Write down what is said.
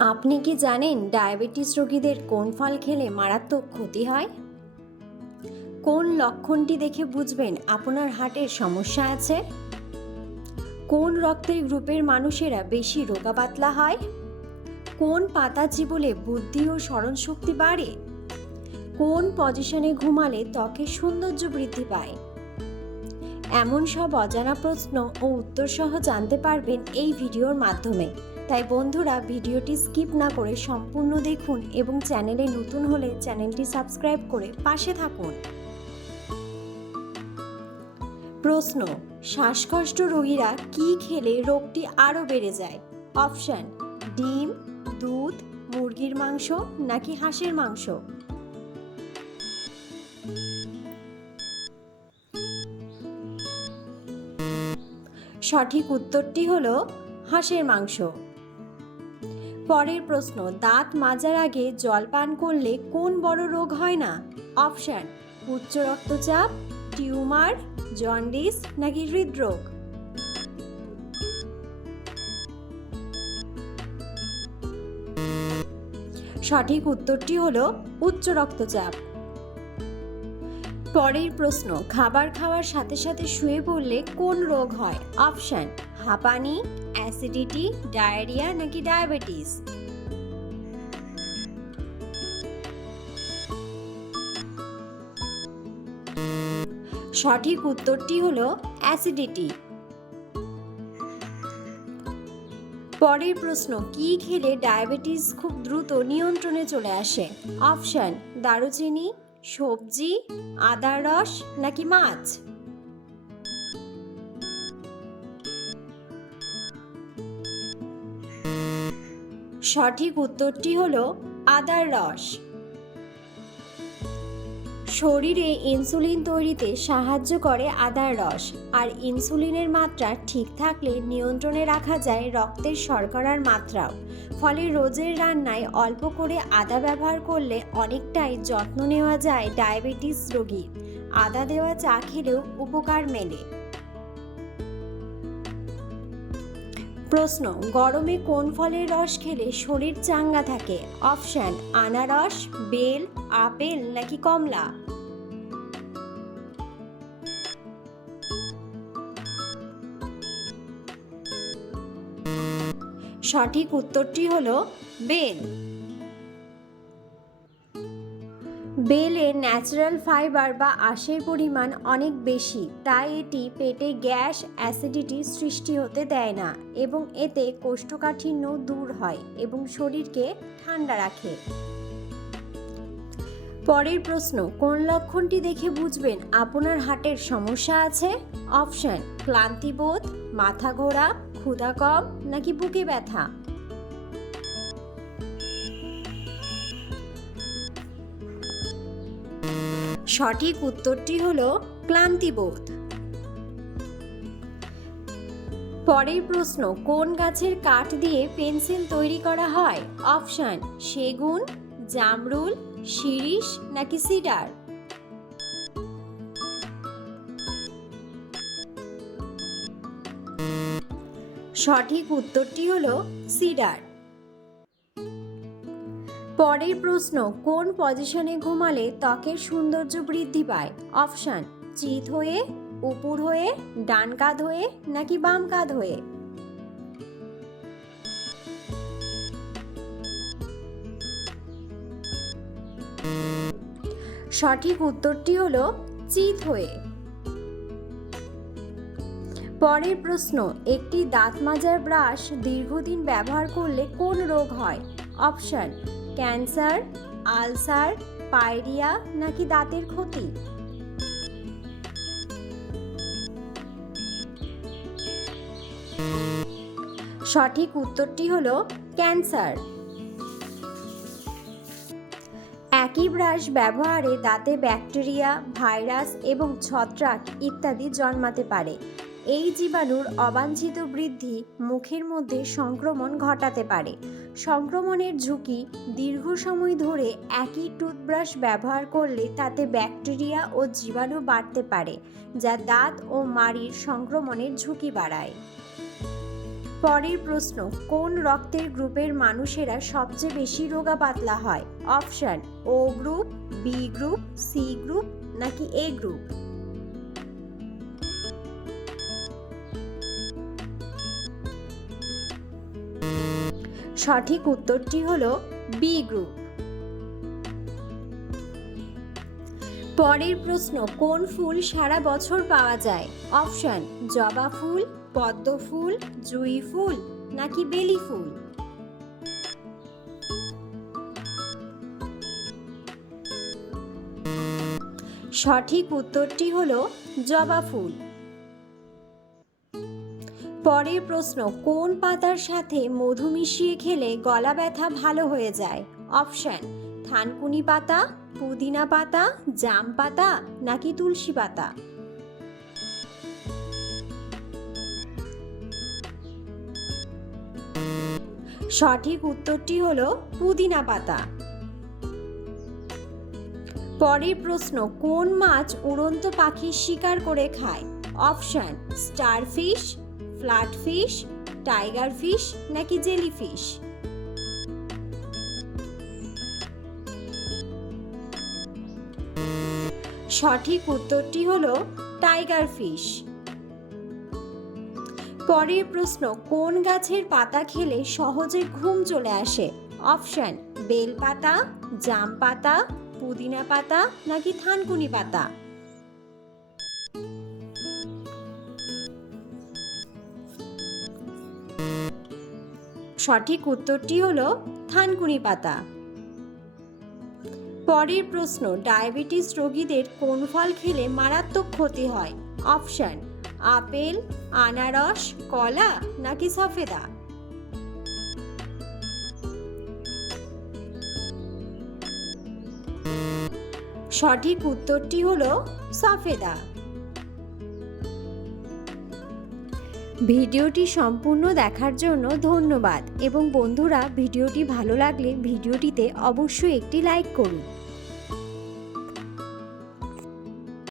আপনি কি জানেন ডায়াবেটিস রোগীদের কোন ফল খেলে মারাত্মক ক্ষতি হয়? কোন লক্ষণটি দেখে বুঝবেন আপনার হার্টের সমস্যা আছে? কোন রক্তের গ্রুপের মানুষেরা বেশি রোগাপাতলা হয়? কোন পাতা চিবলে বুদ্ধি ও স্মরণশক্তি বাড়ে? কোন পজিশনে ঘুমালে ত্বকের সৌন্দর্য বৃদ্ধি পায়? এমন সব অজানা প্রশ্ন ও উত্তর সহ জানতে পারবেন এই ভিডিওর মাধ্যমে। তাই বন্ধুরা ভিডিওটি স্কিপ না করে সম্পূর্ণ দেখুন এবং চ্যানেলে নতুন হলে চ্যানেলটি সাবস্ক্রাইব করে পাশে থাকুন। প্রশ্ন, শ্বাসকষ্ট রোগীরা কি খেলে রোগটি আরও বেড়ে যায়? অপশন, ডিম, দুধ, মুরগির মাংস নাকি হাঁসের মাংস? সঠিক উত্তরটি হলো হাঁসের মাংস। পরের প্রশ্ন, দাঁত মাজার আগে জল পান করলে কোন বড় রোগ হয় না? অপশান, উচ্চ রক্তচাপ, টিউমার, জন্ডিস নাকি হৃদরোগ? সঠিক উত্তরটি হলো উচ্চ রক্তচাপ। পরের প্রশ্ন, খাবার খাওয়ার সাথে সাথে শুয়ে পড়লে কোন রোগ হয়? অপশন, হাঁপানি, অ্যাসিডিটি, ডায়রিয়া নাকি ডায়াবেটিস? সঠিক উত্তরটি হলো অ্যাসিডিটি। পরের প্রশ্ন, কি খেলে ডায়াবেটিস খুব দ্রুত নিয়ন্ত্রণে চলে আসে? অপশন, দারুচিনি সবজি আদার রস নাকি মাছ? সঠিক উত্তরটি হলো আদার রস। শরীরে ইনসুলিন তৈরিতে সাহায্য করে আদার রস, আর ইনসুলিনের মাত্রা ঠিক থাকলে নিয়ন্ত্রণে রাখা যায় রক্তের শর্করার মাত্রাও। ফলে রোজের রান্নায় অল্প করে আদা ব্যবহার করলে অনেকটাই যত্ন নেওয়া যায় ডায়াবেটিস রোগী আদা দেওয়া চা খেলেও উপকার মেলে। প্রশ্ন, গরমে কোন ফলের রস খেলে শরীর চাঙ্গা থাকে? অপশন, আনারস, বেল, আপেল নাকি কমলা? সঠিক উত্তরটি হলো বেল। বেলে ন্যাচারাল ফাইবার বা আঁশের পরিমাণ অনেক বেশি, তাই এটি পেটে গ্যাস অ্যাসিডিটি সৃষ্টি হতে দেয় না এবং এতে কোষ্ঠকাঠিন্য দূর হয় এবং শরীরকে ঠান্ডা রাখে। পরের প্রশ্ন, কোন লক্ষণটি দেখে বুঝবেন? আপনার হার্টের সমস্যা আছে? অপশন, ক্লান্তিবোধ, মাথা ঘোরা, ক্ষুধা কম নাকি বুকে ব্যথা? সঠিক উত্তরটি হলো ক্লান্তিবোধ। পরের প্রশ্ন, কোন গাছের কাঠ দিয়ে পেন্সিল তৈরি করা হয়? অপশন, সেগুন, জামরুল, শিরিষ নাকি সিডার? সঠিক উত্তরটি হলো সিডার। পরের প্রশ্ন, কোন পজিশনে ঘুমালে ত্বকের সৌন্দর্য বৃদ্ধি পায়? অপশান, চিত হয়ে, উপর হয়ে, ডান কাঁধ হয়ে, নাকি বাম কাঁধ হয়ে? সঠিক উত্তরটি হলো, চিত হয়ে। পরের প্রশ্ন, একটি দাঁত মাজার ব্রাশ দীর্ঘদিন ব্যবহার করলে কোন রোগ হয়? অপশন ক্যান্সার, আলসার, পায়রিয়া নাকি দাঁতের ক্ষতি? সঠিক উত্তরটি হলো ক্যান্সার। একই ব্রাশ ব্যবহারে দাঁতে ব্যাকটেরিয়া, ভাইরাস এবং ছত্রাক ইত্যাদি জন্মাতে পারে। এই জীবাণুর অবাঞ্ছিত বৃদ্ধি মুখের মধ্যে সংক্রমণ ঘটাতে পারে। সংক্রমণের ঝুঁকি দীর্ঘ সময় ধরে একই টুথব্রাশ ব্যবহার করলে তাতে ব্যাকটেরিয়া ও জীবাণু বাড়তে পারে, যা দাঁত ও মাড়ির সংক্রমণের ঝুঁকি বাড়ায়। পরের প্রশ্ন, কোন রক্তের গ্রুপের মানুষেরা সবচেয়ে বেশি রোগা পাতলা হয়? Option, O group, B group, C group নাকি এ গ্রুপ? সঠিক উত্তরটি হলো বি গ্রুপ পরের প্রশ্ন, কোন ফুল সারা বছর পাওয়া যায়? অপশন, জবা ফুল, পদ্ম ফুল, জুই ফুল নাকি বেলি ফুল? সঠিক উত্তরটি হলো জবা ফুল। পরের প্রশ্ন, কোন পাতার সাথে মধু মিশিয়ে খেলে গলা ব্যথা ভালো হয়ে যায়? অপশন, থানকুনি পাতা, পুদিনা পাতা, জাম পাতা নাকি তুলসী পাতা? সঠিক উত্তরটি হলো পুদিনা পাতা। পরের প্রশ্ন, কোন মাছ উড়ন্ত পাখি শিকার করে খায়? Option, starfish flatfish tiger fish নাকি জেলি ফিশ? সঠিক উত্তরটি হলো টাইগার ফিশ। পরের প্রশ্ন, কোন গাছের পাতা খেলে সহজে ঘুম চলে আসে? অপশন, বেল পাতা, জাম পাতা, পুদিনা পাতা নাকি থানকুনি পাতা? সঠিক উত্তরটি হলো থানকুনি পাতা। পরের প্রশ্ন, ডায়াবেটিস রোগীদের কোন ফল খেলে মারাত্মক ক্ষতি হয়? অপশন, আপেল, আনারস, কলা নাকি সফেদা? সঠিক উত্তরটি হলো সফেদা। ভিডিওটি সম্পূর্ণ দেখার জন্য ধন্যবাদ এবং বন্ধুরা, ভিডিওটি ভালো লাগলে ভিডিওটিতে অবশ্যই একটি লাইক করুন।